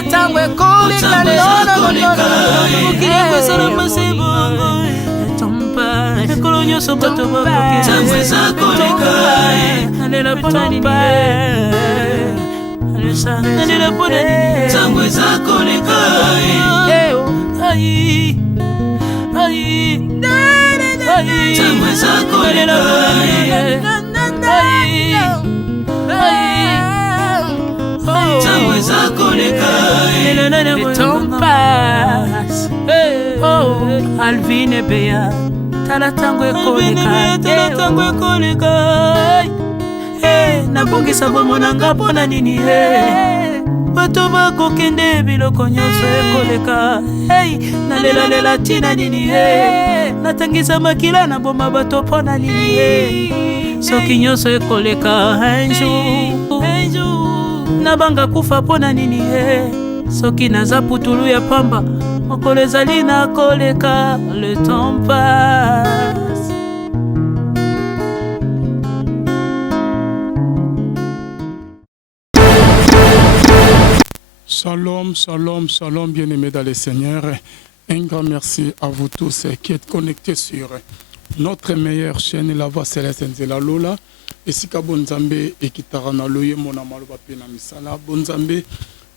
tala tangwe kolika kolonyoso bato bakoke nalela ponanini nalela ponanini tangwe zakoleka ai tangwe zakoleka tangwe zakoleka le temps passe Alvin et Béa tala tango ekoleka nabongisa bomonanga mpona nini bato bakokende biloko nyonso ekoleka nalelalela ntina nini natangisa makila na boma bato mpona nini soki nyonso ekoleka un jour nabanga kufa mpona nini soki naza putulu ya pamba mokolo ezali nakoleka le temps passe. Shalom, shalom, shalom, bien-aimés dans le Seigneur. Un grand merci à vous tous qui êtes connectés sur notre meilleure chaîne, La Voix Céleste Nzela Lola. Et si ka bonzambe et qui tarana loye mona maloba pena misala bonzambe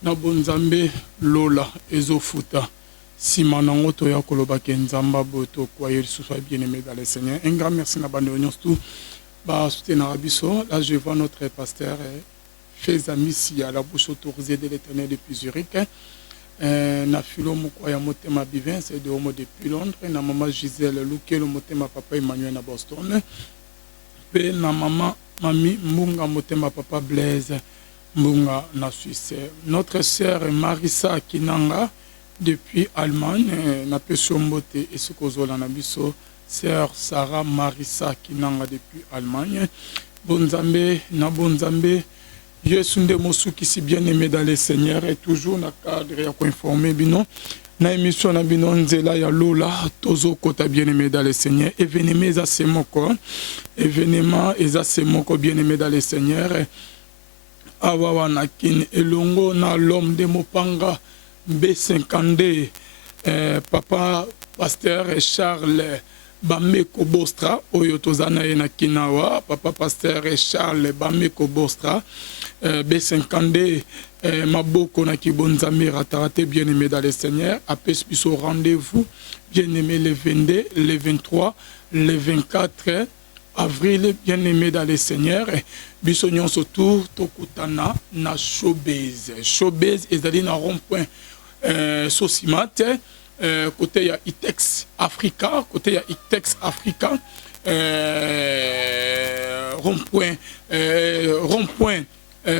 na bonzambe Lola ezofuta. Si manango to ya koloba kenzamba boto kwa yesu soit bien-aimé dans le Seigneur. Un grand merci na bande nyonso ba soutenir abiso. Là je vois notre pasteur Fais amis à la bouche autorisée de l'Éternel depuis Zurich. Na filo mokoya motema bivin c'est de homo depuis Londres. Na maman Gisèle Lukelo motema papa Emmanuel na Boston. Pe na maman mami Mbunga motema papa Blaise Mbunga na Suisse. Notre sœur Marissa Kinanga depuis Allemagne na peso mbote et sukozola na biso sœur Sarah Marissa Kinanga depuis Allemagne. Bonzambe na bonzambe Yesu nde mosuki si bien-aimé dans le Seigneur et toujours na cadre ya ko informer bino na émission na bino nzela ya Lola tozo kota bien-aimé dans le Seigneur événement eza semoko événement eza semoko bien-aimé dans le Seigneur awa na kin elongo na l'homme de Mopanga B52 papa pasteur Charles Bameko Bostra oyo tozana ye na kinawa papa pasteur Charles Bameko Bostra B52 maboko na kibonzambe ratarate bien-aimé dans le Seigneur apes biso rendez-vous bien-aimé le 22 le 23 le 24 avril bien-aimé dans le Seigneur biso nyonso tour tokutana na showbiz ezali na rond-point Sosimate côté ya Itex Africa côté ya Itex Africa rond-point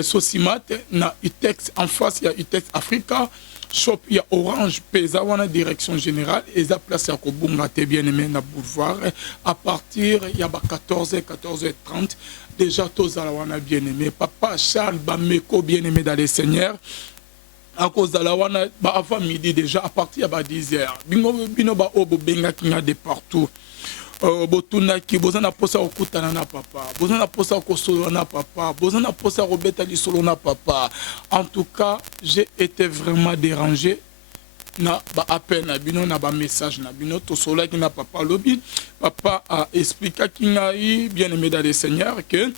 Sosimate na Itex en face il y a Itex Africa shop il y a Orange Pesa wana direction générale et ça place ya kobunga te bien-aimé na boulevard à partir il y a 14h30 déjà tozala wana bien-aimé papa Charles Bameko bien-aimé dans le Seigneur à cause de la wana avant midi déjà à partir de 10h bino ba obo benga kinga de partout botuna ki bozana posa okutana na papa bozana posa okosolo na papa bozana posa robeta lisolo na papa en tout cas j'ai été vraiment dérangé na ba appel na bino na ba message na bino to sola ki na papa lobi papa a expliqué kingai bien-aimé dans le Seigneur que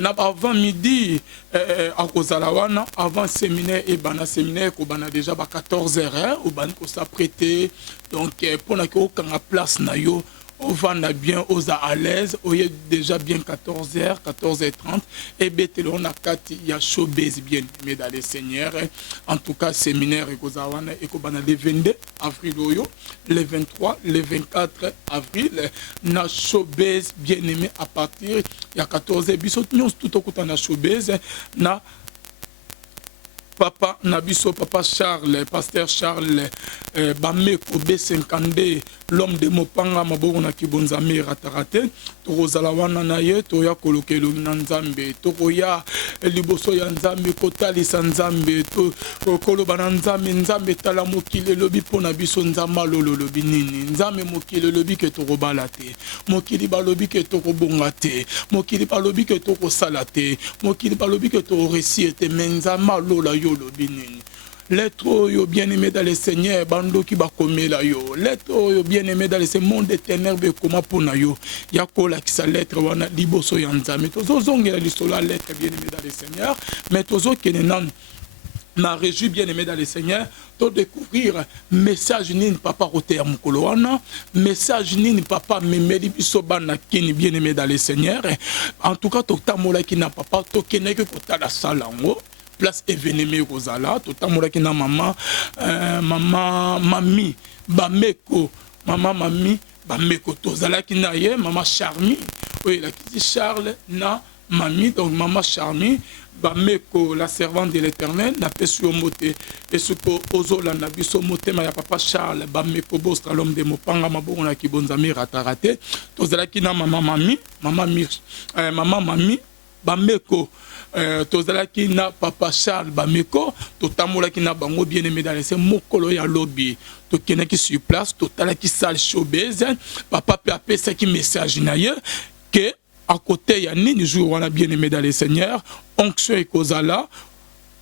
na avant midi à cause de la wana avant séminaire et bana séminaire ko bana déjà ba 14h ou ban ko s'apprêter donc pour na ko kanga place na yo on va bien aux à l'aise on est déjà bien 14h 14h30 et betelon na kati ya showbiz bien mais dans le Seigneur en tout cas séminaire et kozawana et ko bana le 22 avril oyo le 23 le 24 avril na showbiz bien aimé à partir ya 14h biso nyons tout okuta na showbiz na papa Nabiso, papa Charles, pasteur Charles, Bameko B52, l'homme de Mopanga, Maboro na Kibonzame ratarate, Torozala wana na ye, Toya kolokelo nanzambe, Toroya liboso ya nzambe, Kotali sanzambe, Koloba nanzambe, nzambe tala mokile lobi pona biso nzama lolo lobi nini, nzambe mokile lobi ke torobalate, mokili balobi ke torobongate, mokili balobi ke torosalate, mokili balobi ke toresiete, menzama lola yo lobi nini. lettre oyo bien-aimé dans le Seigneur bando ki bakomela yo lettre oyo bien-aimé dans le monde de ténèbres koma pona yo ya kola ki sa lettre wana liboso ya nzambe tozo zongela lisolo lettre bien-aimé dans le Seigneur mais tozo kenenan m'a réjoui bien-aimé dans le Seigneur de découvrir message nini papa roté ya mukolo wana message nini papa memeli biso bana kini bien-aimé dans le Seigneur en tout cas totamola ki na papa to keneke kotala salango place événement kozala totamola ki na mama mami bameko mama mami bameko tozala ki na ye mama Charmi oui la ki Charles na mami donc maman Charmi bameko la servante de l'Éternel na pesu moté et ce que ozola na biso moté ma ya papa Charles bameko bostra l'homme de mopanga mabongo na kibonzami ratarate tozala ki na mama mami bameko tozala ki na papa Charles bameko totamola ki na bango bien-aimé dans les mokolo ya lobby to kenaki sur place totala ki salle showbiz papa pe apesa ki message na ye que à côté, il y a ni jour on a bien aimé dans le Seigneur, onction et kozala,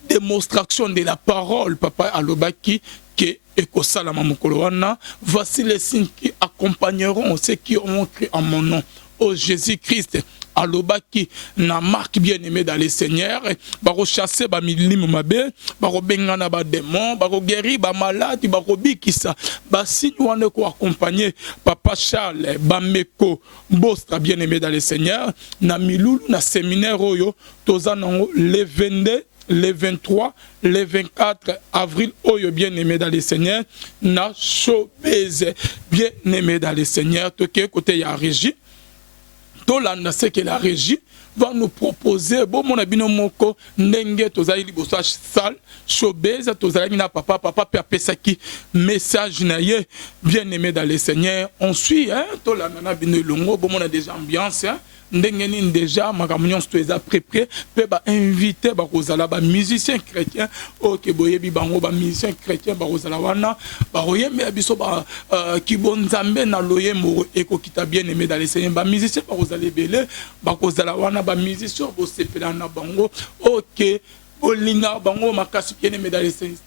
démonstration de la parole, papa alobaki, que ekosala mamukoloana, voici les signes qui accompagneront ceux qui ont cru en mon nom. Oh Jésus-Christ, alobaki na marque bien aimé dans le Seigneur, baro chasser ba milimu mabe, baro bengana ba démon, baro guérir ba malade, baro bikisa, ba signe wana ko accompagner papa Charles bameko bostra bien aimé dans le Seigneur, na milulu na séminaire oyo tozanango le 22 le 23, le 24 avril, oyo bien aimé dans le Seigneur, na showbiz bien aimé dans le Seigneur, toke côté ya régie. Tolanda ce que la régie va nous proposer bon mon abino moko ndenge tozali liboso salle showbiz tozali na papa pe apesaki message na ye bien aimé dans le Seigneur on suit hein tolanda na bino longo bon mon a déjà ambiance hein ndenge ni déjà makamunyon stoeza prépare pe ba invité ba kozala ba musicien chrétien OK boyebi bango ba musicien chrétien ba kozala wana ba oyembe biso ba kibonzambe na loyemo ekokita bien aimé dans le Seigneur ba musicien ba kozala belé ba kozala wana ba musicien bo sepela na bango OK bolinga bango makasi bien aimé dans le Seigneur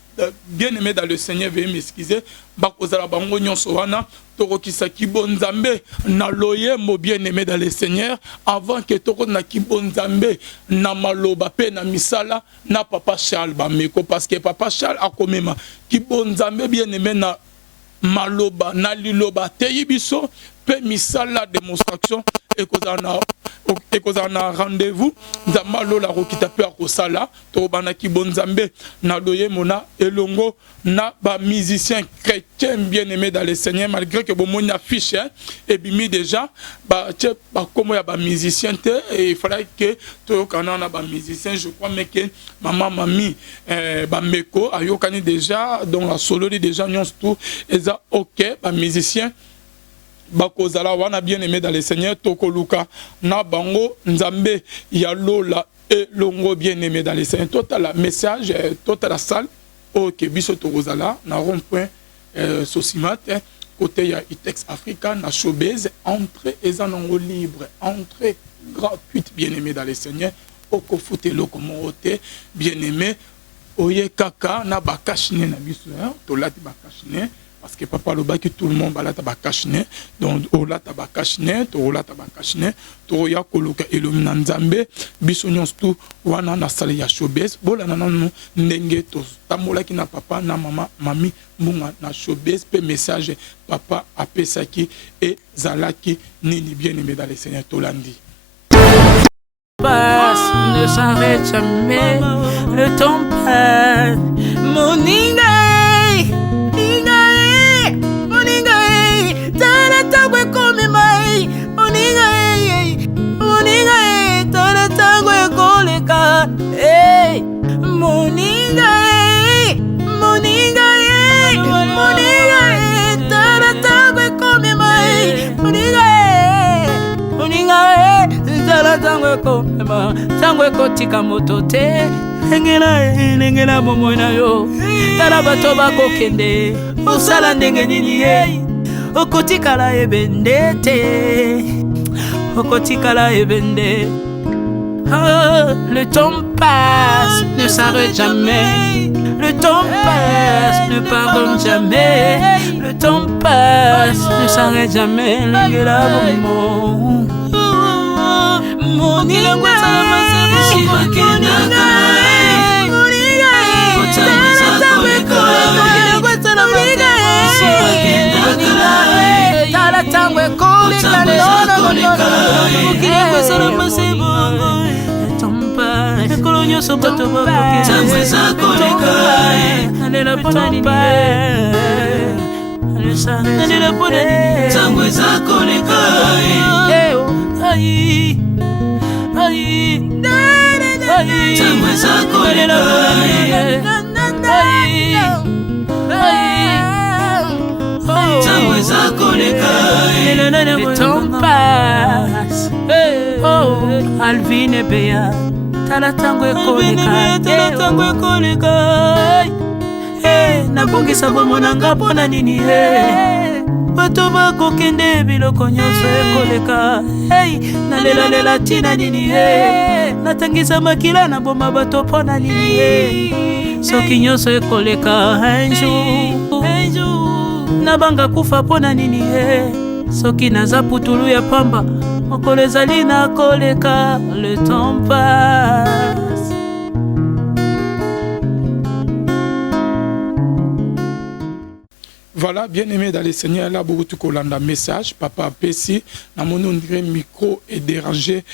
bien aimé dans le Seigneur veuillez m'excuser bakozala bango nyonso wana tokokisa kibonzambe na loyemo bien aimé dans le Seigneur avant que toko na kibonzambe na maloba pe na misala na papa Charles bameko parce que papa Charles akomema kibonzambe bien aimé na maloba na liloba teyi biso pe misala démonstration ekozana rendez-vous nzamalo la rokita pe akosala to bana kibonzambe na loyemo na elongo na ba musicien chrétien bien aimé dans le Seigneur malgré que bomoni affiche hein, et bimi déjà ba comme ya ba musicien te et il fallait que to kana na ba musicien je crois mais que maman mami ba meko ayokani déjà donc la solo déjà nyons tout eza OK ba musicien bakozala wana bien aimé dans le Seigneur tokoluka na bango nzambe ya lola et longo bien aimé dans le Seigneur total message total la salle OK biso tokozala na rond-point Sosimat côté ya Itex Africa na showbiz entrée ezanango libre entrée gratuite bien aimé dans le Seigneur okofute lokomote bien aimé oye kaka na bakashine na biso tolati bakashine parce que papa le baki tout le monde balata bakashine donc ola tabakashine to ola tabakashine to ya koloka elomina nzambe biso nyonso tu wana na sala ya showbiz bola nanu ndenge to tamola ki na papa na mama mami munga na showbiz pe message papa apesaki et zalaki nini bien aimé dans le Seigneur tolandi passe ne s'arrête jamais le temps passe moninga hey moninga taratangwe kome mai moninga taratangwe kome ma tangwe kotika moto te engela momo na yo tala bato bakokende osala ndenge nini ye okotikala ebende te okotikala ebende. Oh, le temps passe, ne s'arrête jamais. Le temps passe, ne pardonne jamais. Le temps passe, ne s'arrête jamais. Lingela bomo. Moni langwa salama sebu shibakendaka. Le temps passe. Oh, Alvin et Béa, tala tango ekoleka. Nabongisa bomonanga pona nini bato bakokende biloko nyonso ekoleka. Nalela tina nini natangisa makila na boma bato pona nini soki nyonso ekoleka. Un jour nabanga kufa pona nini soki naza putulu ya pamba mokolo ezali na koleka. Le temps passe. Voilà, bien aimé dans le Seigneur, là, beaucoup de kolanda message, papa Pessi, na mon micro est dérangé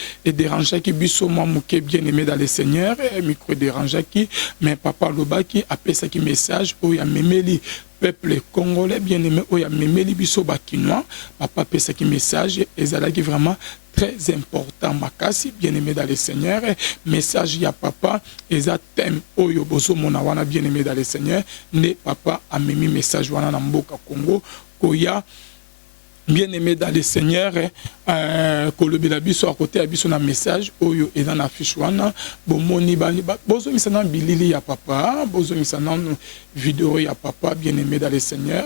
qui biso moi mouké bien aimé dans le Seigneur, micro est dérangé qui, mais papa Lobaki a pesé qui message, où il y a memeli peuple congolais bien aimé, où il y a memeli biso bakinois, papa pesé qui message, et ça là qui vraiment très important makasi bien aimé dans le Seigneur, message ya papa et ça thème oyo bozo mona wana bien aimé dans le Seigneur, ne papa a memi message wana na mboka Congo koya bien aimé dans le Seigneur, kolobela biso à côté à biso na message oyo et dans la fiche wana bomoni bani bozo misana bilili ya papa, bozo misana vidéo ya papa bien aimé dans le Seigneur.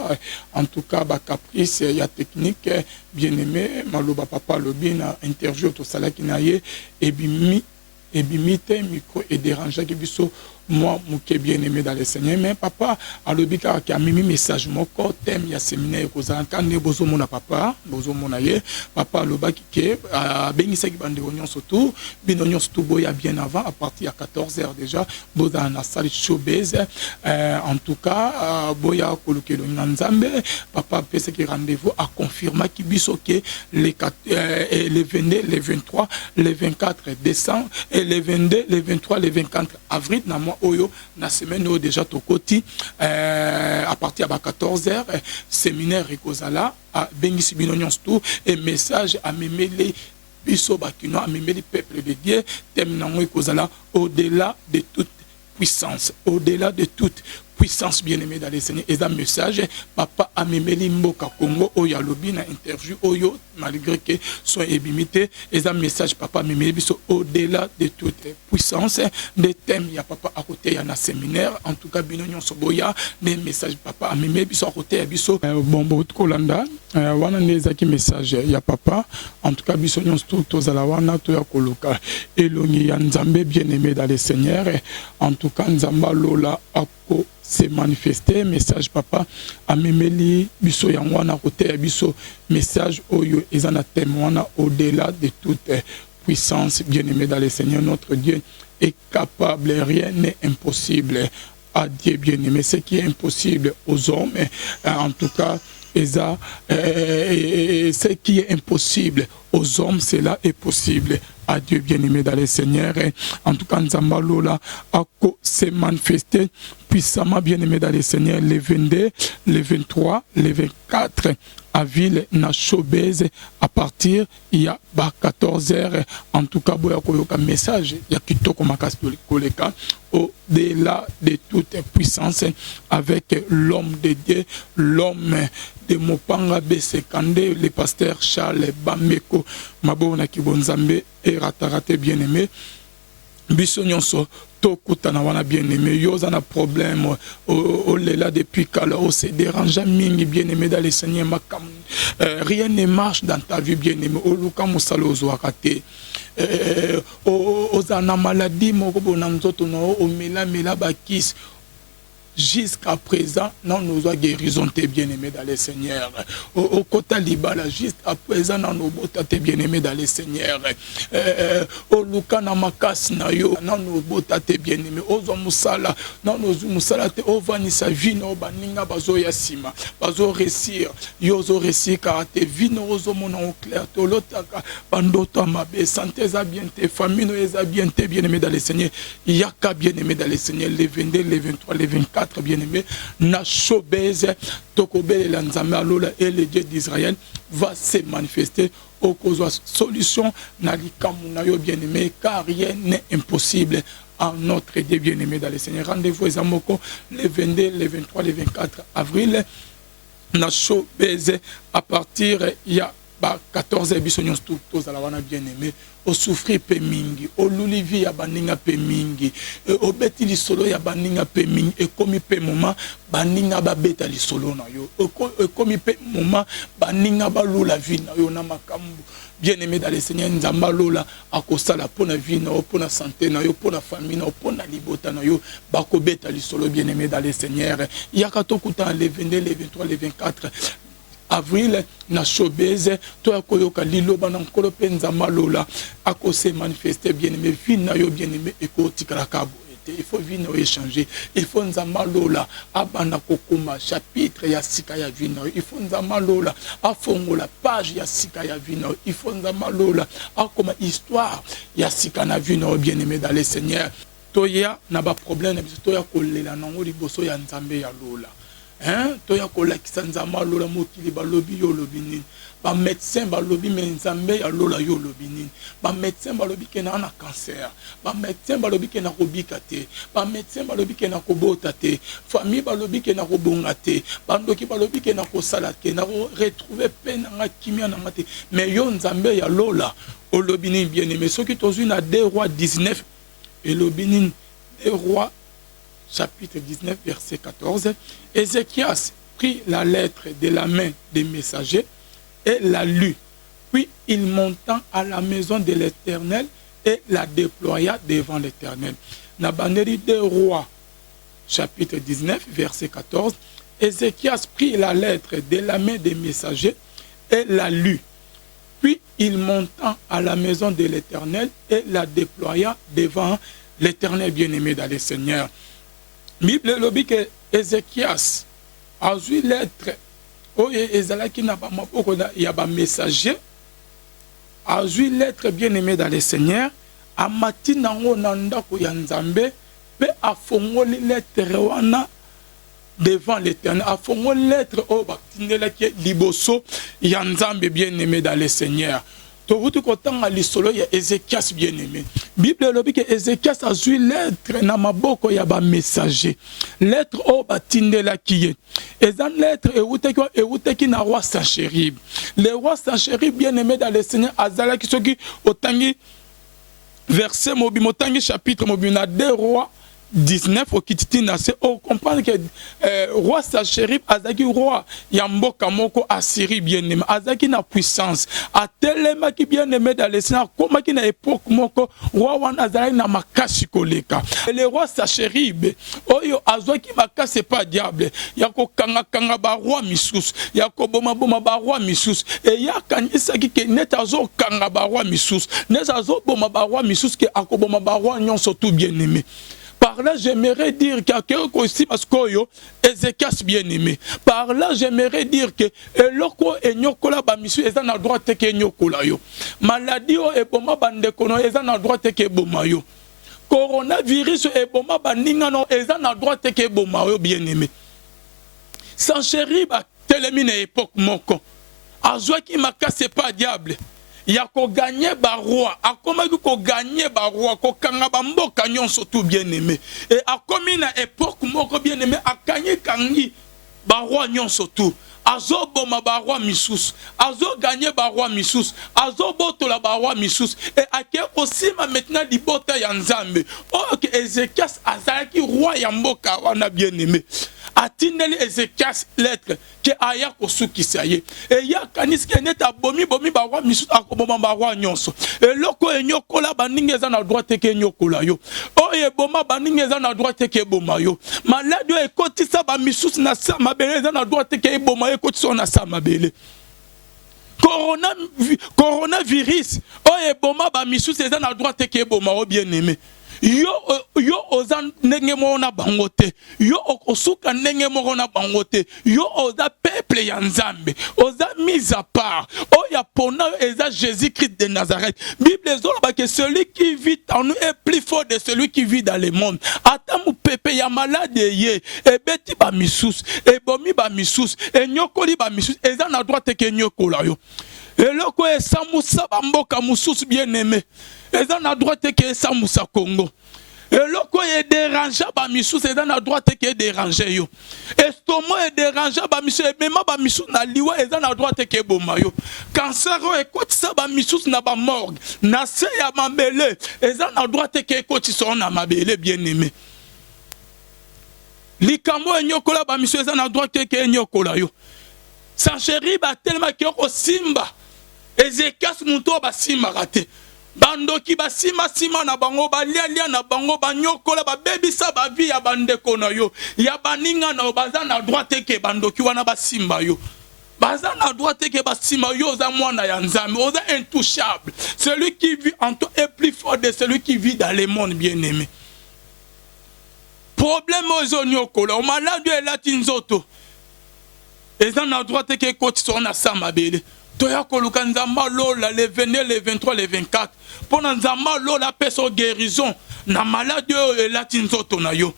En tout cas ba caprice ya technique bien aimé maloba papa lobi na interview to sala kinaye ebimite micro et dérangeant que biso moi mouké bien aimé dans le Seigneur, mais papa a le bika qui a mis message mon corps thème ya séminaire kozan quand ne bozo mona papa bozo mona ye papa le baki ke benisa ki bande onyon surtout binonyon surtout boya bien avant à partir à 14h déjà boza na salle showbiz. En tout cas boya kolokelo nzambe papa pese ki rendez-vous a confirmer ki biso ke les 22 les 23 les 24 décembre et les 22 les 23 les 24 avril na moi oyo na semaine oyo déjà tokoti à partir à 14h séminaire ekozala a bengisi binonyon tout et message à memeli biso bakino a memeli peuple de Dieu thème nango ekozala au-delà de toute puissance, au-delà de toute puissance bien-aimée dans les Seigneurs. Et un message, papa a memeli mboka Congo, oya lobi na interview, oyo, malgré que soit ébimité, et un message, papa memeli biso au-delà de toute puissance, des thèmes, ya papa à côté, ya na séminaire, en tout cas, binonyon soboya, des messages, papa a memeli biso à côté, ya biso, bon, kolanda, wana nezaki message, ya papa, en tout cas, bisonyon tout zala wana, to ya koloka, elongi ya nzambe bien-aimé dans les Seigneurs, en tout cas, nzamba lola, ako, se manifester message papa amemeli biso yangwana côté biso message oyo ezana témoin au-delà de toute puissance bien-aimé dans le Seigneur. Notre Dieu est capable, rien n'est impossible à Dieu bien-aimé. Ce qui est impossible aux hommes, en tout cas ce qui est impossible aux hommes, cela est possible à Dieu bien-aimé dans le Seigneur. En tout cas, Nzamba Lola a s'est manifesté puissamment bien-aimé dans le Seigneur les 22, les 23, les 24 à ville na showbiz à partir il y a 14h. En tout cas, boya koyoka message ya kitoko makasi koleka au-delà de toute puissance avec l'homme de Dieu, l'homme de Mopanga Besekande, le pasteur Charles Bameko Mabona Kibonzambe et Ratarate bien-aimé. Biso nyonso tokutana wana bien-aimé yoza na problème au-delà depuis qu'alors c'est dérangeant mingi bien-aimé dans le Seigneur makam rien ne marche dans ta vie bien-aimé oluka musalo ozwakate ozana maladie moko bona nzoto na omela bakisi jusqu'à présent, nous nous avons guérison, t'es bien-aimé dans le Seigneur. Au côté libala, jusqu'à présent, nous nous avons t'es bien-aimé dans le Seigneur. Au Lukana Makas, nous nous avons t'es bien-aimé. Au Zomusala, nous nous avons t'es au Vanissa Vino, Baninga, Bazo Yassima, Bazo Récir, Yozo Récir, car t'es Vino, Ozo Monon Clair, Tolotaka, Bandoto Amabe, santé bien, tes familles, bien, t'es bien-aimé dans le Seigneur. Yaka bien-aimé dans le Seigneur, les 22, les 23, les 24 bien-aimés, Nachobeze, Tokobele Lanzame Alola et le Dieu d'Israël va se manifester au cause de solution Nalikamunayo bien-aimé, car rien n'est impossible à notre Dieu bien-aimé dans le Seigneur. Rendez-vous à Zamoko les 22, les 23, les 24 avril, Nachobeze à partir il y a 14 bisognos tous à la wana bien-aimé au souffrir pe mingi au lulivi ya baninga pe mingi au beti li solo ya baninga pe mingi et comme pe moment baninga ba beta li solo na yo comme pe moment baninga ba lula vie na yo na makambu bien-aimé dans le Seigneur nzamba lola akosala pona vie na yo pona santé na yo pona famille na yo pona libota na yo bako beta li solo bien-aimé dans le Seigneur yaka tokuta les 22 les 23 les 24 avril na showbiz to koyoka liloba na nkolo penza malola akose manifester bien-aimé vina yo bien-aimé ekotikala kabo il faut vino échanger il faut nzamba lola abana kokuma chapitre ya sika ya vino il faut nzamba lola afongola page ya sika ya vino il faut nzamba lola akoma histoire ya sika na vino bien-aimé dans le Seigneur toya na ba problème toya kolela nango liboso ya nzambe ya lola toya kolakisa nzamba lola mokili balobi yo lobi nini ba médecin balobi me nzambe ya lola yo lobi nini ba médecin balobi ke na cancer ba médecin balobi ke na kobika te ba médecin balobi ke na kobota te famille balobi ke na kobonga te bandoki balobi ke na kosala ke na retrouver peine na kimia na mate mais yo nzambe ya lola o lobi nini bien-aimé soki tozwi na 2 rois 19 et lobi nini 2 rois chapitre 19, verset 14, Ézéchias prit la lettre de la main des messagers et la lut. Puis il monta à la maison de l'Éternel et la déploya devant l'Éternel. Nabaneri 2 rois, chapitre 19, verset 14, Ézéchias prit la lettre de la main des messagers et la lut. Puis il monta à la maison de l'Éternel et la déploya devant l'Éternel bien-aimé dans le Seigneur. Bible lobi que Ézéchias a eu lettre oye ezalaki na ba maboko ya ba messager a eu lettre bien-aimé dans le Seigneur amati nango na ndako ya Nzambe pe afongoli lettre wana devant l'Éternel afongoli lettre o batindelaki liboso ya Nzambe bien-aimé dans le Seigneur. Tovutu kotanga lisolo ya Ézéchias bien-aimé. Bible lobi que Ézéchias a eu lettre na maboko ya ba messager. Lettre o batindela kiye. Ezan lettre euteki na roi Sanchérib. Le roi Sanchérib bien-aimé dans le Seigneur azala ki soki otangi verset mobi motangi chapitre mobi na 2 rois 19 au Kititina, c'est on comprend que roi Sanchérib azaki roi yamboka moko Assyrie bien-aimé azaki na puissance a telema ki bien-aimé dans le Seigneur comme ki na époque moko roi wana azali na makasi koleka le roi Sanchérib oyo azwaki makasi pas diable yako kanga ba roi misusu yako boma ba roi misusu et yakanisa ki ke net azo kanga ba roi misusu net azo boma ba roi misusu ke akoboma ba roi nyonso tout bien-aimé. Par là, j'aimerais dire qu'il y a quelqu'un aussi parce que Ézéchias bien-aimé. Par là, j'aimerais dire que loko enyokola ba misu eza na droit te ke enyokola yo. Maladie o eboma bande kono eza na droit te ke boma yo. Coronavirus eboma baninga no eza na droit te ke boma yo bien-aimé. Sanchérib a telemine époque moko. Azwaki makase pas diable. Ya ko gagner ba roi akoma ko gagner ba roi ko kanga ba mboka nyonso tout bien-aimé et akomi na époque moko bien-aimé akanye kangi ba roi nyonso tout azo boma ba roi misusu azo gagner ba roi misusu azo botola ba roi misusu et ake aussi maintenant libota ya Nzambe oh que Ézéchias azalaki roi ya mboka wana bien-aimé atindeli Ezekias lettre ke aya kosukisa ye eya kanisi neti abomi barwa misusu akoboma barwa nyonso eloko enyokola baninga eza na droit teke enyokola yo oyo eboma baninga eza na droit teke eboma yo maladi oyo ekotisa bamisusu na sa mabele eza na droit teke eboma yo ekotisa na sa mabele coronavirus oyo eboma bamisusu eza na droit teke eboma yo bien aimé yo oza ndenge moko na bango te yo okosuka ndenge moko na bango te yo oza peuple ya nzambe oza mise à part oyo pona eza Jésus-Christ de Nazareth. Bible ezoloba que celui qui vit en nous est plus fort de celui qui vit dans le monde. Ata mu pepe ya malade ye ebeti ba misusu ebomi ba misusu enyokoli ba misusu eza na droit ke nyokola yo eloko esamusa bamboka mususu bien aimé eza na droit ke esamusa Congo eloko e dérange ba misusu eza na droit ke déranger yo estomo e dérange ba misusu emema ba misusu na liwa eza na droit ke boma yo cancer o ekotisa ba misusu na ba morgue na se ya mabele eza na droit ke ekotisa na mabele bien aimé likambo enyokola ba misusu eza na droit ke enyokola yo Sancheri ba tellement ke osimba Ezekias muto ba simba kate bandoki ba sima na bango ba lia na bango ba nyokola ba bebisa ba vie ya bandeko na yo ya baninga na baza na droit ke bandoki wana ba simba yo baza na droit ke ba simba yo za mwana ya nzambe oza intouchable celui qui vit en toi est plus fort de celui qui vit dans le monde bien aimé problème ozo nyokola o malade elati nzoto eza na droit ke kotisa na sama bele toya koluka nzamba lola le 22 le 23 le 24 pona nzamba lola peso guérison na malade oyo elati nzoto na yo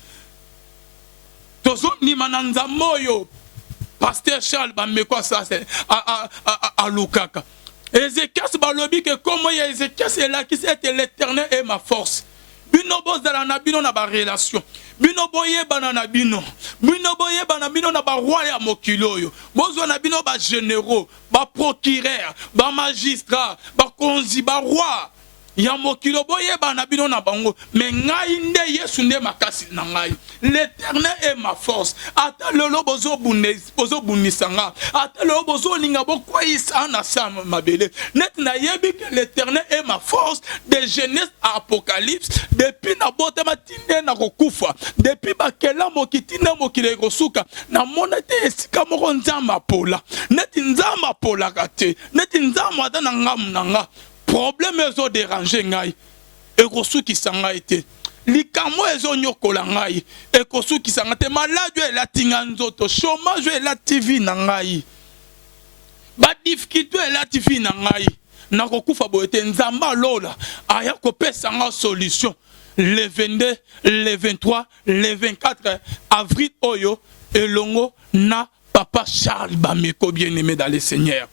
tozo ndima na nzamba oyo pasteur Charles bameko sa a lukaka Ezekias balobi ke comme Ezekias elakisi ete l'Éternel est ma force bino bozala na bino na ba relation bino boyebana na bino boyebana bino na ba roi ya mokili oyo bozwa na bino ba généraux ba procureur ba magistrat ba konzi ba roi ya mokili boyebana bino na bango mais ngai nde Yesu nde makasi na ngai l'Éternel est ma force ata lelo bozo bunisanga ata lelo bozo linga bokwisa na sama mabele net na yebi que l'Éternel est ma force de Genèse à Apocalypse depuis na botema tinde na kokufa depuis bakela mokitina mokile kosuka na monate esika moko nzamba pola net nzamba pola kate net nzamba ata na ngamu nanga problème ezo déranger ngai ekosukisa ngai te likamo ezo nyokola ngai ekosukisa ngai te malade elatinga nzoto chômage elati vie na ngai ba difficulté elati vie na ngai nakokufa boye te nzamba lola aya kopesa nga solution le 22 le 23 le 24 avril oyo elongo na papa Charles bameko bien aimé dans le Seigneur.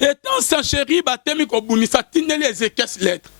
Étant Sancheri batemi ko bunisa tindeli Ezekias lettre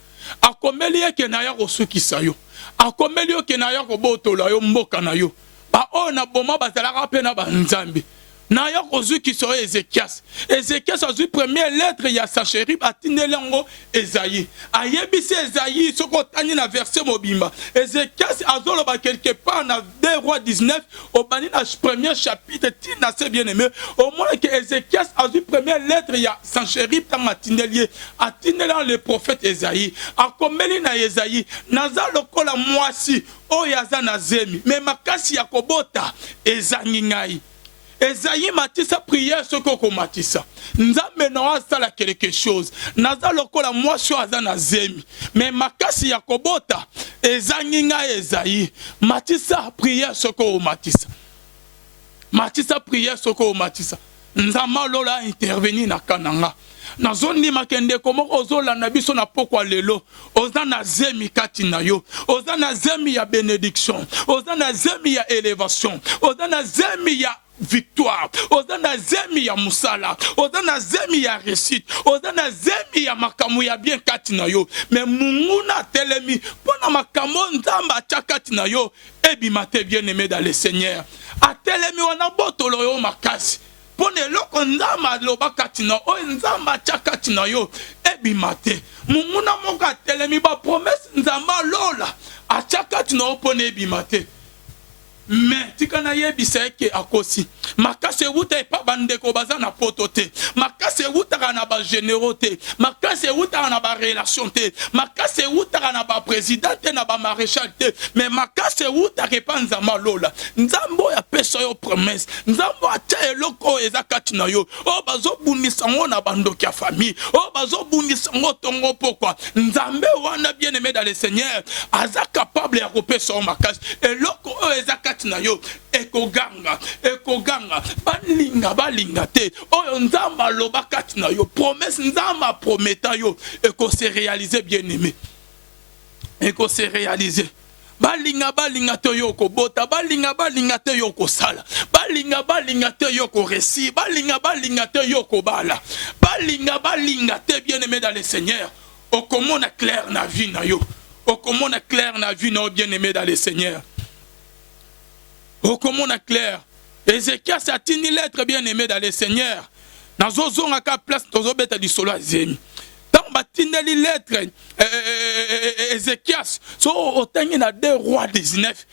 akomeli ke na ya kosukisa yo akomeli ke na ya kobotola yo mboka na yo ba o na boma bazalaka pe na banzambe na ya kozukisa yo Ezekias azui première lettre ya Sancheri batindeli ngo Esaïe ayebisi Esaïe soko tani na verset mobimba Ezekias azoloba quelque part na 2 Rois 19 au bani na premier chapitre tina c'est bien aimé au moins que Ezekias azui première lettre ya Sancheri tanga tindeli le prophète Esaïe akomeli na Esaïe naza lokola mwasi o yaza na zemi mais makasi ya kobota ezangi ngai Esaïe matisa prière ce qu'on matisa. Nzambe na asala quelque chose. Naza lokola mwasi aza na zemi. Mais makasi ya kobota ezangi nga Esaïe matisa prière ce qu'on matisa. Matisa prière ce qu'on matisa. Nzama lola intervenir na kananga. Nazondi makende komo ozola na biso na pokwa lelo oza na zemi kati na yo oza na zemi ya bénédiction oza na zemi ya élévation oza na zemi ya victoire oza na zemi ya musala oza na zemi ya réussite oza na zemi ya makamu ya bien kati na yo mais munguna telemi pona makamu nzamba atia kati na yo ebimate bien aimé dans le Seigneur atelemi wana botolo yo makasi pone loko nzamba loba kati na o nzamba atia kati na yo ebimate munguna moka telemi ba promesse nzamba lola atia kati na yo pone ebimate mais tikana yebisa ke akosi makase wuta e pa bandeko baza na poto te makase wuta na ba généraux te makase wuta na ba relation te makase wuta na ba président te na ba maréchal te mais makase wuta ke panza malola nzambo ya pesa yo promesse nzambo atia eloko eza kati na yo o bazo bundisa ngo na bandoki ya famille o bazo bundisa ngo tongo pokwa nzambe wana bien aimé dans le Seigneur aza capable ya kopesa o makase eloko o eza na yo ekoganga balinga te oyo nzamba loba kati na yo promesse nzamba prometa yo eko se réaliser bien aimé eko se réaliser balinga te yo ko bota balinga te yo ko sala balinga te yo ko récit balinga te yo ko bala balinga te bien aimé dans le Seigneur o komona clair na vie na yo o komona clair na vie na bien aimé dans le Seigneur. Oh, comme on a clair. Ézéchias a tini lettre bien aimé dans le Seigneur. Dans zozon à place, dans zobeta du solo azemi. Dans batineli lettre, Ézéchias, so otengé na 2 Rois 19.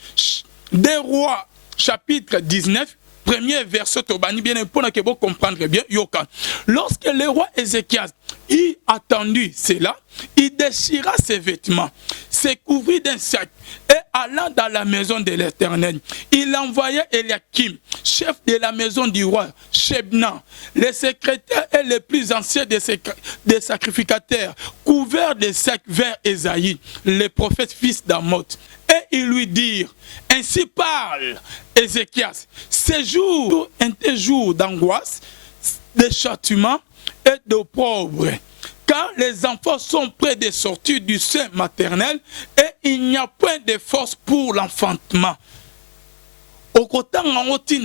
2 Rois chapitre 19. Premier verset au bani bien pour que vous comprendre bien yoka. Lorsque le roi Ézéchias y attendu cela, il déchira ses vêtements, se couvrit d'un sac et allant dans la maison de l'Éternel, il envoya Eliakim, chef de la maison du roi, Shebna, les secrétaires et les plus anciens des sacrificateurs, couverts de sacs vers Ésaïe, le prophète fils d'Amoth. Et ils lui dirent, ainsi parle Ézéchias, ces jours étaient jours d'angoisse, de châtiment et de pauvres. Car les enfants sont près de sortir du sein maternel et il n'y a point de force pour l'enfantement. Au côté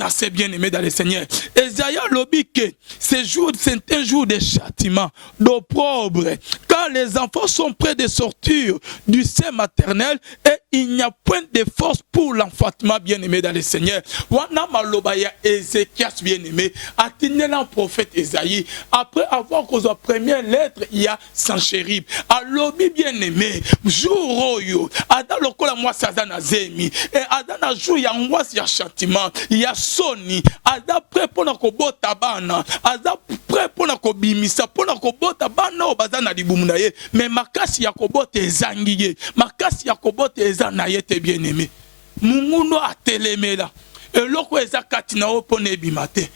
c'est bien aimé dans le Seigneur. Esaïe lobi que ces jours, c'est un jour de châtiment, d'opprobre, car les enfants sont près de sortir du sein maternel et il n'y a point de force pour l'enfantement, bien aimé dans le Seigneur. Wana malobaya Ézéchias bien aimé, atteint le prophète Esaïe, après avoir causé la première lettre, il y a Sanchérib. Alobi bien aimé, jour oyo, Adam lokola moi Sazana Zemi, et Adam a joué ya ngwas ya châtiment, il y a soni, Adam prêt pour na kobota bana, Adam prêt pour na kobimisa, pour na kobota bana obazana libumuna ye, mais makasi ya kobota ezangiye, makasi ya kobota ezanaye te bien aimé. Munguno a telemela, et loko ezakati na opone ebimate.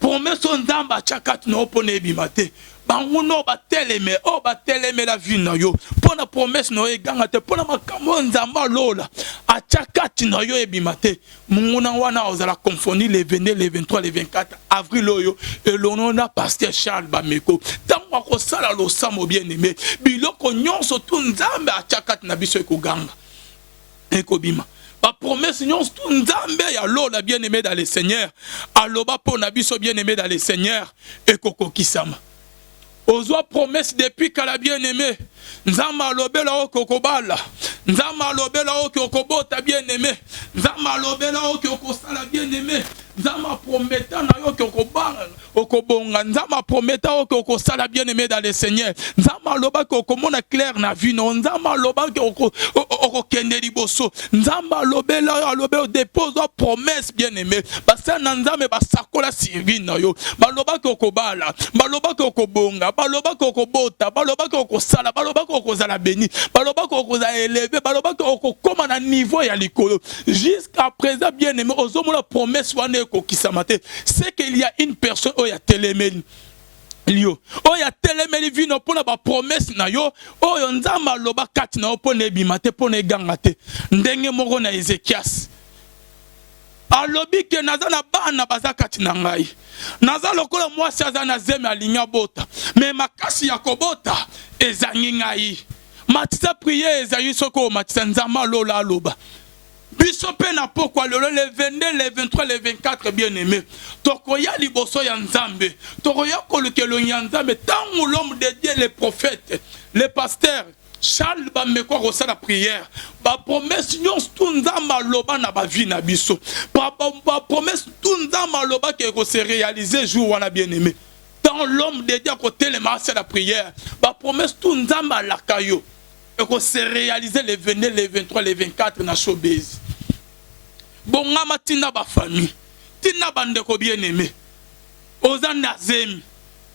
Promesse nzamba chakati na opone ebimate. Banguno ba teleme, o ba teleme la vie na yo. Pona promesse no eganga te, pona makambo nzamba lola. A chakati na yo ebimate. Munguna wana ozala confondre les 22, les 23, les 24 avril oyo. Et l'on a pasteur Charles Bameko. Tango ko sala lo samo bien aimé. Biloko nyonso tu nzamba a chakati na biso ekoganga. Ekobima. La promesse nous tout nzambe ya lola bien aimé dans le Seigneur. Aloba pona biso bien aimé dans le Seigneur et koko kisama. Ozwa promesse depuis qu'elle a bien aimé. Nzama lobela o kokobala. Nzama lobela o kokobota bien aimé. Nzama lobela o kokosala bien aimé. Nzama prometa na yo kokobanga okobonga. Nzama prometa o kokosala bien aimé dans le Seigneur. Nzama loba kokomona clair na vie no. Nzama loba okokende liboso. Nzama lobela dépose promesse bien aimé. Basa na nzame basakola sirvi na yo. Baloba kokobala. Baloba kokobonga. Baloba kokobota. Baloba kokosala. Baloba kokozala béni. Baloba kokozala élevé. Baloba kokoma na niveau ya likolo. Jusqu'à présent bien aimé. Ozomo la promesse wane kokisamate. C'est qu'il y a une personne oya telemeli. Lio oya telemeli vino pona ba promesse na yo oyo nzamba loba kati na pona ebimate pona egangate ndenge moko na Ézéchias alobi ke naza na bana baza kati na ngai naza lokola mwasi aza na zeme alinga bota mais makasi ya kobota ezangi ngai matisa prière ezayi soko matisa nzamba lola aloba biso pe na pokwa lelo le 22, le 23, le 24 bien aimé. Tokoya liboso ya nzambe. Tokoya kolukelo ya nzambe. Tango l'homme de Dieu, les prophètes, les pasteurs, Charles Bameko reçoit la prière. Ba promesse nyons tout nzamba loba na ba vie na biso. Ba promesse tout nzamba loba qui se réaliser jour wana bien aimé. Tant l'homme de Dieu côté le marché la prière. Ba promesse tout nzamba la kayo. Et qu'on s'est réalisé les 22, les 23, les 24 na showbiz. bongama tina ba famille tina bandeko bien aimé ozana zemi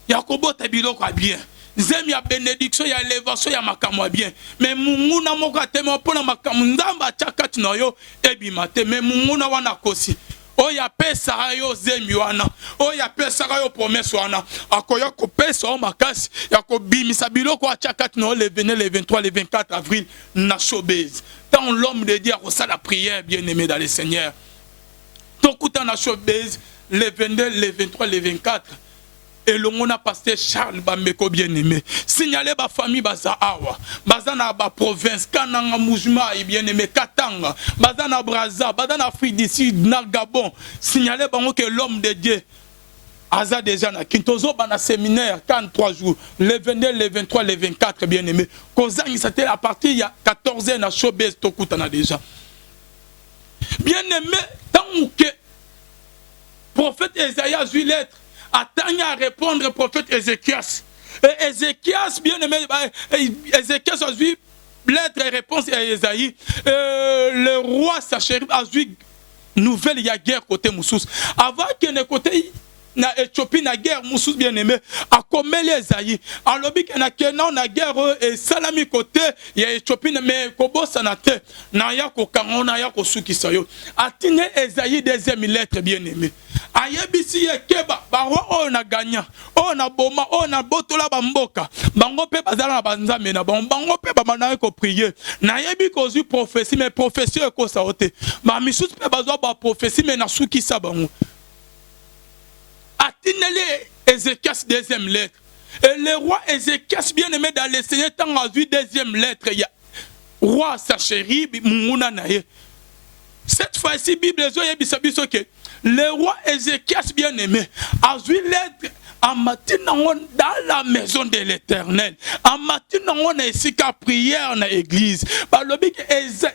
ya kobota biloko ya bien zemi ya bénédiction ya élévation ya makamwa bien mais munguna moko atema pona makamwa nzamba chakati na yo ebima te mais munguna wana kosi oya pesa yo zemi wana oya pesa yo promesse wana akoya ko pesa o makasi ya ko bimisa biloko a chakati na le 23 le 24 avril na showbiz tant l'homme de Dieu a la prière bien aimé dans le Seigneur tokuta na showbiz le 22 le 23 le 24 et le monde a pasteur Charles Bambeko bien-aimé. Signalez ba famille baza awa. Baza na ba province, Kananga Moujma bien-aimé, Katanga. Baza na Brazza, baza na Afrique du Sud, na Gabon. Signalez bango que l'homme de Dieu Aza déjà na Kintozo bana séminaire 43 jours, le 22, le 23, le 24 bien-aimé. Kozangi c'était à partir il y a 14 ans na showbiz tokutana déjà. Bien-aimé, tant que prophète Esaïe a vu l'être attendez à répondre au prophète Ézéchias. Et Ézéchias, bien aimé, Ézéchias a vu lettre et réponse à Esaïe. Le roi Sachérib a vu nouvelle, il y a guerre côté Moussous. Avant qu'il ne côté na Éthiopie na guerre Moussous bien aimé a comme Esaïe. Alors que na Kenan na guerre et salami côté il y a Éthiopie mais kobo sanate na ya ko kango na ya ko sukisa yo. Atine Esaïe deuxième lettre bien aimé. Ayebisi yekeba barwa o na gagna o na boma o na botola bamboka bango pe bazala na banzambe na bango pe bamana ko prier na yebi ko zu prophétie mais prophétie ko saote ba misus pe bazwa ba prophétie mais na sukisa bango atinele Ézéchias deuxième lettre et le roi Ézéchias bien aimé dans le Seigneur tant a vu deuxième lettre il y a roi Sachérib munguna naye cette fois-ci Bible zo yebisa biso ke le roi Ézéchias bien aimé a vu l'être en matin dans la maison de l'Éternel. En matin on a ici qu'à prière dans l'église. Par le bic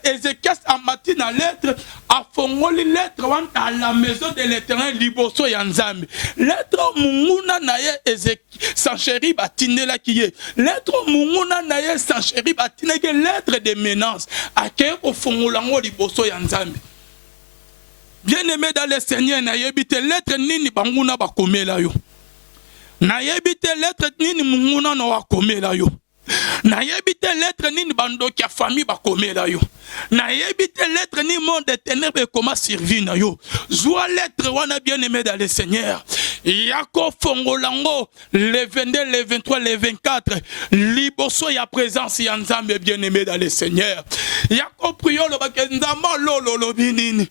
Ézéchias en matin dans l'être a fongoli l'être dans la maison de l'Éternel liboso yanzambe. L'être munguna naye Ézéchias Sachérib atine la qui est. L'être munguna naye Sachérib atine que l'être de menace a que au fongolango liboso yanzambe. Bien-aimé dans le Seigneur, na yebite lettre nini banguna bakomela yo. Na yebite lettre nini munguna na wakomela yo. Na yebite lettre nini bandoki ya famille bakomela yo. Na yebite lettre ni monde de ténèbres comment servir na yo. Joua lettre wana bien-aimé dans le Seigneur. Yako fongolango le 22, le 23, le 24 liboso ya présence ya nzambe bien-aimé dans le Seigneur. Yako priyo lo bakenzama lo binini.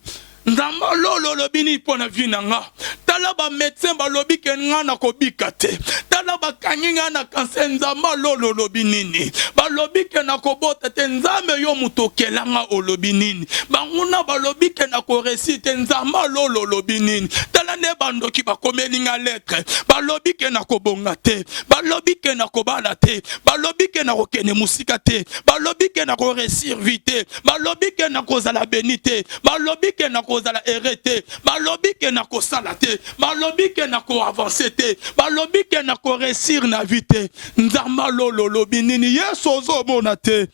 Ndamba lolo lobini pona vinanga tala ba médecin ba lobi ke ngana ko bikate tala ba kanginga na kanser nzamba lolo lobinini ba lobi ke na ko bota te nzambe yo mutokelanga olobinini banguna ba lobi ke na ko réciter nzamba lolo lobinini tala ne bandoki ba komelinga lettre ba lobi ke na ko bonga te ba lobi ke na ko bala te ba lobi ke na ko kene musika te ba lobi ke na ko réussir vite ba lobi ke na ko zala benite ba lobi ke na ko zala hérité balobi ke na ko salate balobi ke na ko avancer te balobi ke na ko réussir na vite nzamba lolo lobi nini yeso zo monate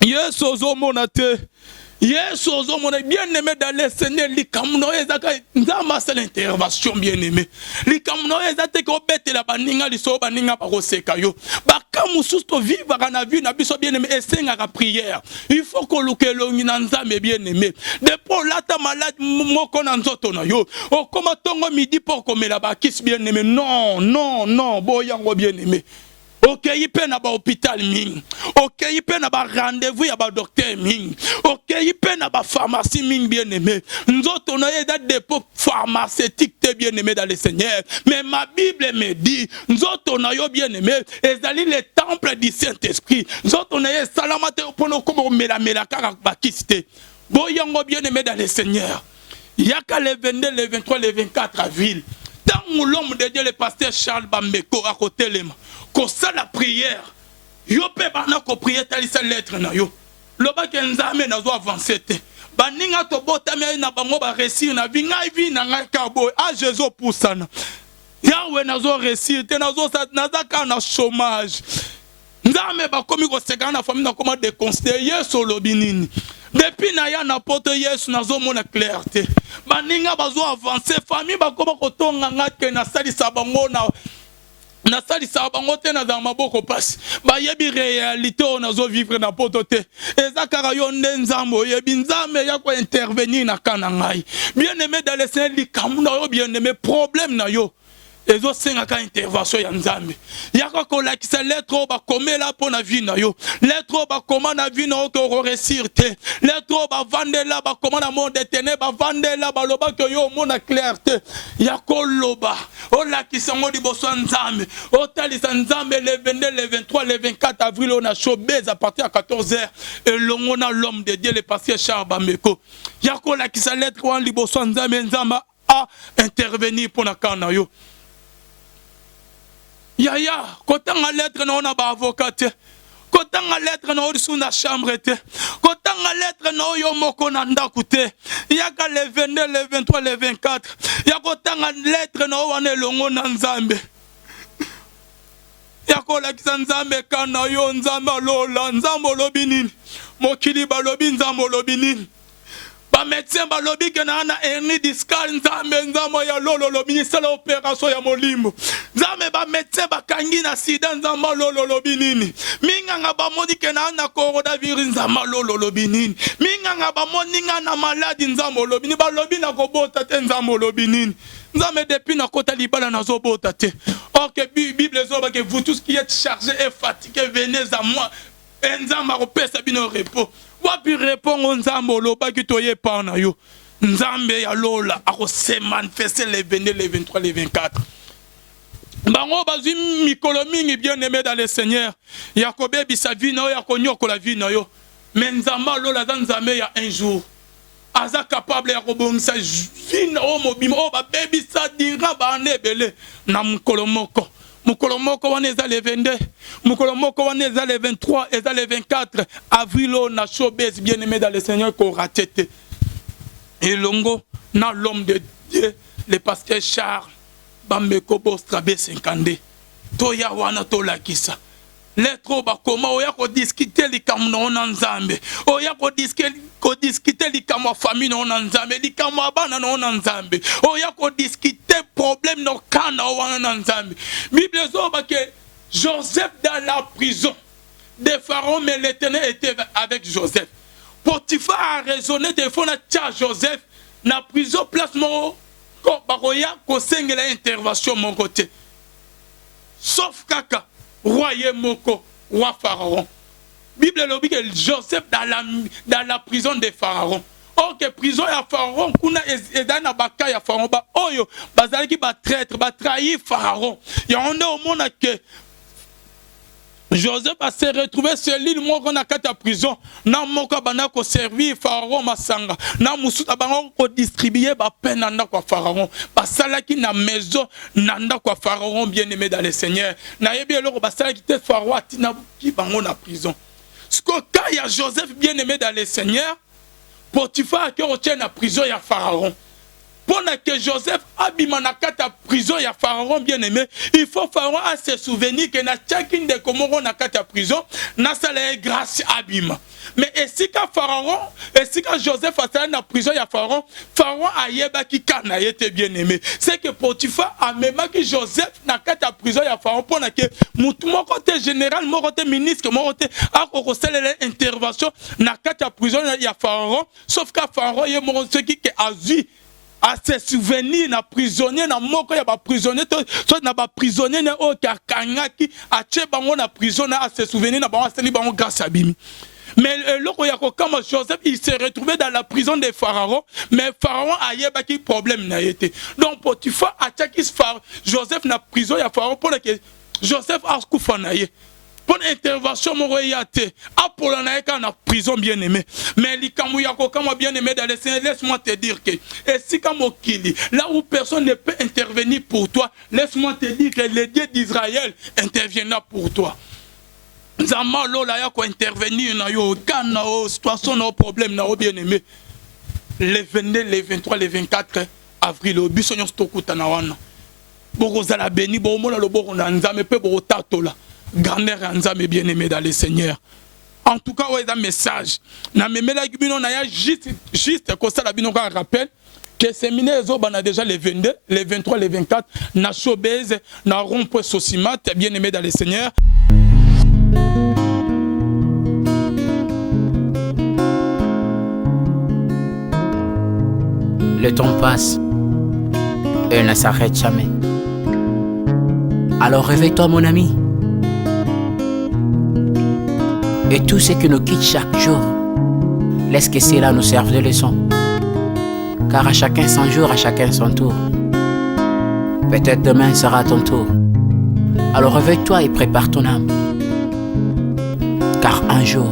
yeso zo monate Yes, bien-aimé dans le Seigneur, les kamno ezaka nzamba c'est l'intervention bien-aimé. Les kamno ezate ko bete la baninga liso baninga ba koseka yo. Ba kamususu to vivre na vie na biso bien-aimé esenga ka prière. Il faut que lokelo ngina nzambe bien-aimé. Depuis là ta malade moko na nzoto na yo. O koma tongo midi pour komela ba kis bien-aimé. Non, boyango bien-aimé. Ok, il peut na ba hôpital ming. Ok, il peut na ba rendez-vous ya ba docteur ming. Ok, il peut na ba pharmacie ming bien aimé. Nous autres on a des dépôts pharmaceutiques bien aimé dans le Seigneur. Mais ma Bible me dit, nous autres on a yo bien aimé, et d'aller le temple du Saint-Esprit. Nous autres on a salamate pour nous comme mela kaka ba kiste. Boyango bien aimé dans le Seigneur. Il y a qu'à le 22, le 23, le 24 avril. Tant l'homme de Dieu, le pasteur Charles Bambeko, à côté de moi, qu'on sait la prière, yo pe bana ko prier talisa lettre na yo. Loba kenzame na zo avancer te. Baninga to botame na bango ba réussir na vinga vi na ngai kabo. Ah Jésus pour sana. Yahweh na zo réussir te na zo na zaka na chômage. nzambe bakomi kosekana na famille na koma déconsidérer yesu lobi nini. Depuis na ya na porte yesu nazomona clarté. Baninga bazo avancer famille bakoma kotonga ngake na salisa bango na salisa bango te na za maboko pasi. Ba yebi réalité on nazo vivre na poto te. Eza kaka yo nde nzambe yebi nzambe ya ko intervenir na kana ngai. Bien aimé dans le Seigneur likamu na yo bien aimé problème na yo. Ezo senga ka intervention ya nzambe. Yaka ko la kisa lettre ba komela po na vie na yo. Lettre ba koma na vie na yo ko réussir te. Lettre ba vandela ba koma na monde ténèbres ba vandela ba loba ko yo mona clarté. Yako loba. O la kisa ngodi boso nzambe. O talisa nzambe le 22, le 23, le 24 avril on a showbiz à partir à 14h et l'ongona l'homme de Dieu le pasteur Charles Bameko. Yako la kisa lettre wan liboso nzambe nzamba a intervenir pour na kana yo. Yaya, kotanga lettre na ona ba avocat. Kotanga lettre na odisu na chambre te. Kotanga lettre na yo moko na ndaku te. Yaka le 22, le 23, le 24. Ya kotanga lettre na wane longo na nzambe. Yako la kisa nzambe kana yo nzambe lola nzambe lobi nini. Mokili ba lobi nzambe lobi nini. Ba médecin ba lobi ke na ana hernie discale nzambe ya lolo lobi ni sala opération ya molimbo. Nzambe ba médecin ba kangi na sida nzambe lolo lobi nini. Minga ba modi ke na ana coronavirus nzambe lolo lobi nini. Minga ba modi na maladie nzambe lobi ni ba lobi na kobota te nzambe lobi nini. Nzambe depuis na kota libala na zobota te. OK Bible zoba que vous tous qui êtes chargés et fatigués venez à moi. Nzambe akopesa bino repos. Wapi répond nzambe loba ki toye pa na yo. Nzambe ya lola ako se manifester les 22, les 23, les 24. Bango bazui mikolo mingi bien aimé dans le Seigneur. Yakobe bisa vie na yo yakonyoko la vie na yo. Mais nzamba lola za nzambe ya un jour. Aza capable ya kobongisa vie na o mobima o ba baby sa dira ba nebele na mukolo moko. Mukolo moko wana eza le 22, mukolo moko wana eza le 23, eza le 24 avril na showbiz bien aimé dans le Seigneur ko ratete. Et longo na l'homme de Dieu, le pasteur Charles Bameko Bostrabe 50. Toya wana to la kisa. Lettre ba koma oya ko discuter likamu na nzambe. Oya ko discuter likamu famille na nzambe, likamu abana na nzambe. Oya ko discuter problème no kana wana nzambe. Bible zoba que Joseph dans la prison de Pharaon, mais l'Éternel était avec Joseph. Potiphar a raisonné de fond na tia Joseph na prison place mo ko bakoya ko sengela intervention mon côté. Sauf kaka roi moko, roi Pharaon. Bible le dit que Joseph dans la prison de Pharaon. Ok, prison ya Pharaon, kuna ezana baka ya Pharaon ba oyo bazali ki ba traître, ba trahir Pharaon. Ya on est au monde que Joseph a se retrouvé sur l'île moko na kata prison, na moko bana ko servir Pharaon masanga, na musuta bango ko distribuer ba peine na kwa Pharaon, ba salaki na maison nanda kwa Pharaon bien aimé dans le Seigneur. Na yebi eloko ba salaki te Pharaon atina ki bango na prison. Ce que quand il y a Joseph bien aimé dans le Seigneur, Potiphar qui retient la prison ya Pharaon. Pendant que Joseph abima na kata prison ya Pharaon bien aimé, il faut Pharaon à se souvenir que na chacune de komoro na kata prison na sala grâce abima. Mais est-ce que Pharaon, est-ce que Joseph a sala na prison ya Pharaon, Pharaon a yeba ki kana yete bien aimé. C'est que Potiphar a même que Joseph na kata prison ya Pharaon pendant que mutu moko te général, moko te ministre, moko te a ko sala intervention na kata prison ya Pharaon, sauf que Pharaon yé moko ce qui a vu à se souvenir na prisonnier na moko ya ba prisonnier so na ba prisonnier na o ka kangaki a che bango na prison na se souvenir na bango seli bango grâce à bimi. Mais loko ya ko comme Joseph il s'est retrouvé dans la prison de Pharaon, mais Pharaon a yeba ki problème na yete. Donc Potiphar a chaki Joseph na prison ya Pharaon pour que Joseph a kufa na ye. Pour intervention moroyate a pour la na prison bien aimé. Mais likamu yako kama bien aimé dans le Seigneur, laisse-moi te dire que et si comme okili là où personne ne peut intervenir pour toi, laisse-moi te dire que le Dieu d'Israël interviendra pour toi. Zama lola yako intervenir na yo kana o situation no problème na o bien aimé. Les 22, les 23, les 24 avril au bisonyo stokuta na wana. Boko zala beni bo mona lo boko na nzame pe bo tatola. grandeur ya Nzambe bien-aimé dans le Seigneur. En tout cas, ouais, un message. Na memela bino na ya juste comme ça la bino ka rappel que séminaire on a déjà les 22, les 23, les 24 na showbase na rond-point Sosimat bien-aimé dans le Seigneur. Le temps passe et ne s'arrête jamais. Alors réveille-toi mon ami. Et tout ce qui nous quitte chaque jour, laisse que cela nous serve de leçon. Car à chacun son jour, à chacun son tour. Peut-être demain sera ton tour. Alors réveille-toi et prépare ton âme. Car un jour,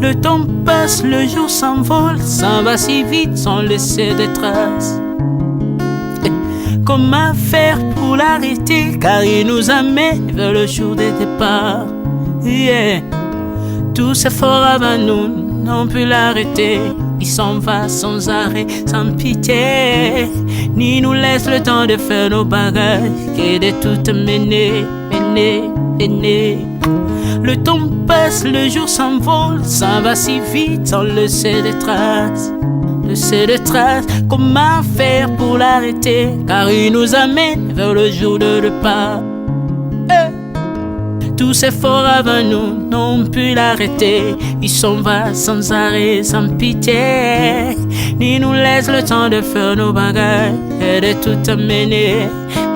le temps passe, le jour s'envole, s'en va si vite sans laisser de traces. Comment faire pour l'arrêter, car il nous amène vers le jour de départ. Tout c'est fort avant nous, n'ont pu l'arrêter. Il s'en va sans arrêt, sans pitié, ni nous laisse le temps de faire nos bagages, que de tout mener. Le temps passe, le jour s'envole, s'en va si vite sans laisser de traces. Comment faire pour l'arrêter, car il nous amène vers le jour de départ. Tous ces forts avant nous n'ont pu l'arrêter. Il s'en va sans arrêt, sans pitié, ni nous laisse le temps de faire nos bagages et de tout amener.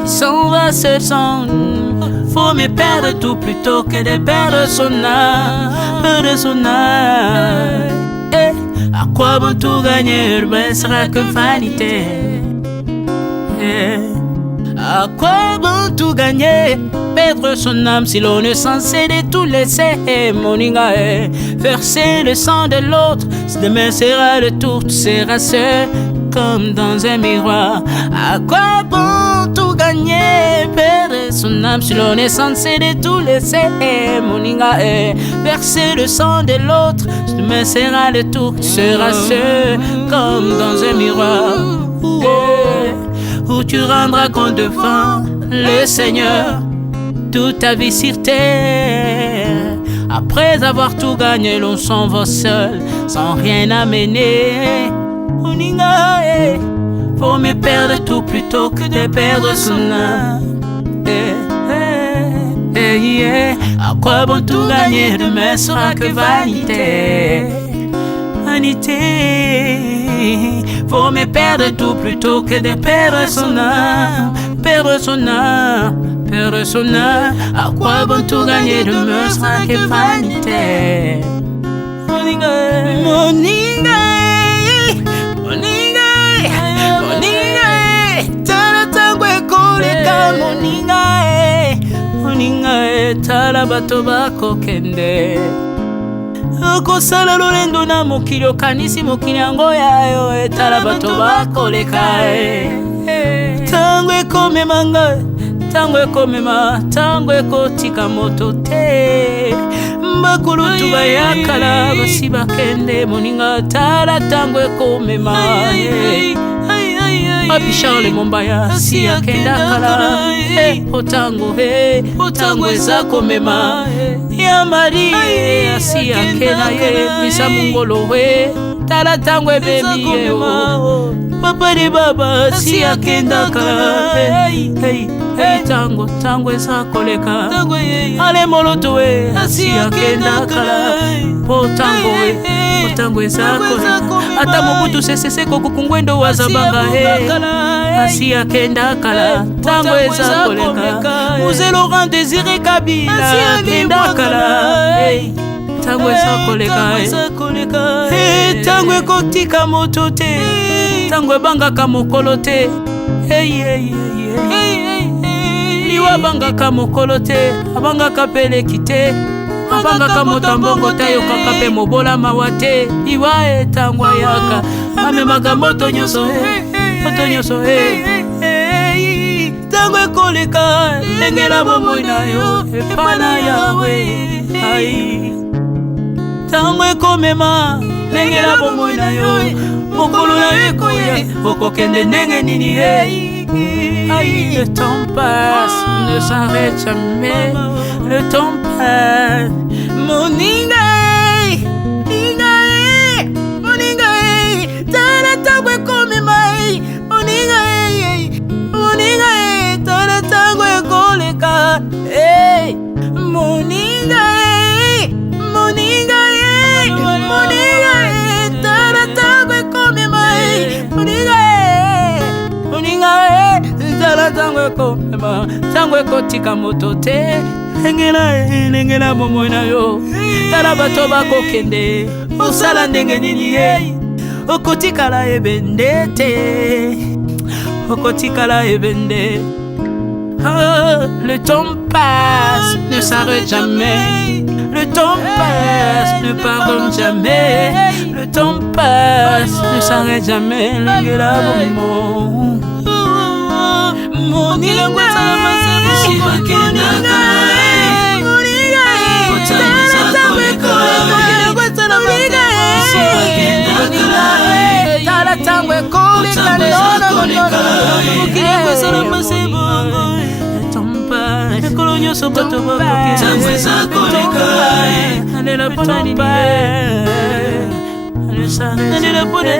Il s'en va seul sans nous. Faut me perdre tout plutôt que de perdre son âme, À quoi bon tout gagner, ne sera que vanité. À quoi bon tout gagner, perdre son âme si l'on est censé de tout laisser. Moninga, verser le sang de l'autre, demain sera le tour, tu seras seul comme dans un miroir. À quoi bon tout gagner, perdre son âme si l'on est censé de tout laisser. Moninga, verser le sang de l'autre, demain sera le tour, tu seras seul comme dans un miroir. Où tu rendras compte devant le Seigneur toute ta vie sur terre. Après avoir tout gagné, l'on s'en va seul, sans rien amener. Faut me perdre tout plutôt que de perdre son âme. À quoi bon tout gagner, demain sera que vanité. Faut me perdre tout plutôt que de perdre son âme. À quoi bon tout gagner, demain sera que vanité. Moninga, tala tangwe koleka. Moninga, tala bato bako kende. Kosala lolendo na mokili okanisi mokili yango yayo, tala bato bakoleka. Tango ekomema ngai, tango ekomema, tango ekotika moto te. Bakulutu bayakala basi bakende. Moninga, tala tango ekomema. Papi Charles Mombaya si akenda kala. Otango eza komema. Ya Marie si akenda ye misa mungolo we. Tala tango ebebi ye o. Papa de baba si akenda kala. Tango eza koleka. Ale moloto we si akenda kala. Tango eza koleka. Ata mobutu sesese kokukungwendo wazabanga asi akenda kala. Tango eza koleka. Mzee Laurent Désiré Kabila akenda kala. Tango eza koleka. Tango ekotika moto te, tango ebangaka mokolo te. Liwa bangaka mokolo te, abangaka peleki te. Abangaka motambongo te, yokaka pe mobola mawa te. Liwa tango yaka amemaka moto nyonso. Moto nyonso ntango ekoleka lengela bomoi na yo epai na Yawe. Ai ntango ekomema lengela bomoi na yo mokolo na yo ekoya okokende ndenge nini. Aïe, le temps passe, ne s'arrête jamais. Le temps passe. Moninga, moninga, tala tangwe kome mai. Moninga, tala tangwe koleka. Moninga, tala tangwe kome mai. Moninga. Tangwe komema tangwe kotika moto te lengela bomoi na yo tala bato bakokende osala ndenge nini okotikala ebende te okotikala ebende. Le temps passe, ne s'arrête jamais. Le temps passe, ne pardonne jamais. Le temps passe, ne s'arrête jamais. Lengela bomoi Moninga, tala tangwe koleka ekolo nyonso bato bakokenalela mpona nalela mpona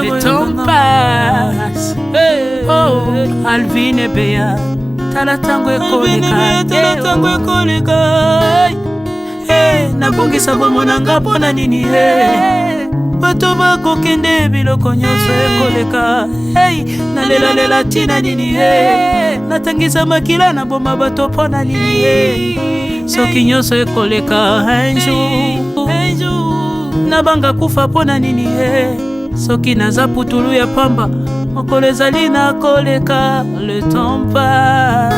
le temps passe. Alvin et Béa tala tango ekoleka nabongisa bomonanga mpona nini bato bakokende biloko nyonso ekoleka nalelalela ntina nini natangisa makila na boma bato mpona nini soki nyonso ekoleka un jour nabanga kufa mpona nini soki naza putulu ya pamba mokolo ezali na koleka. Le temps passe.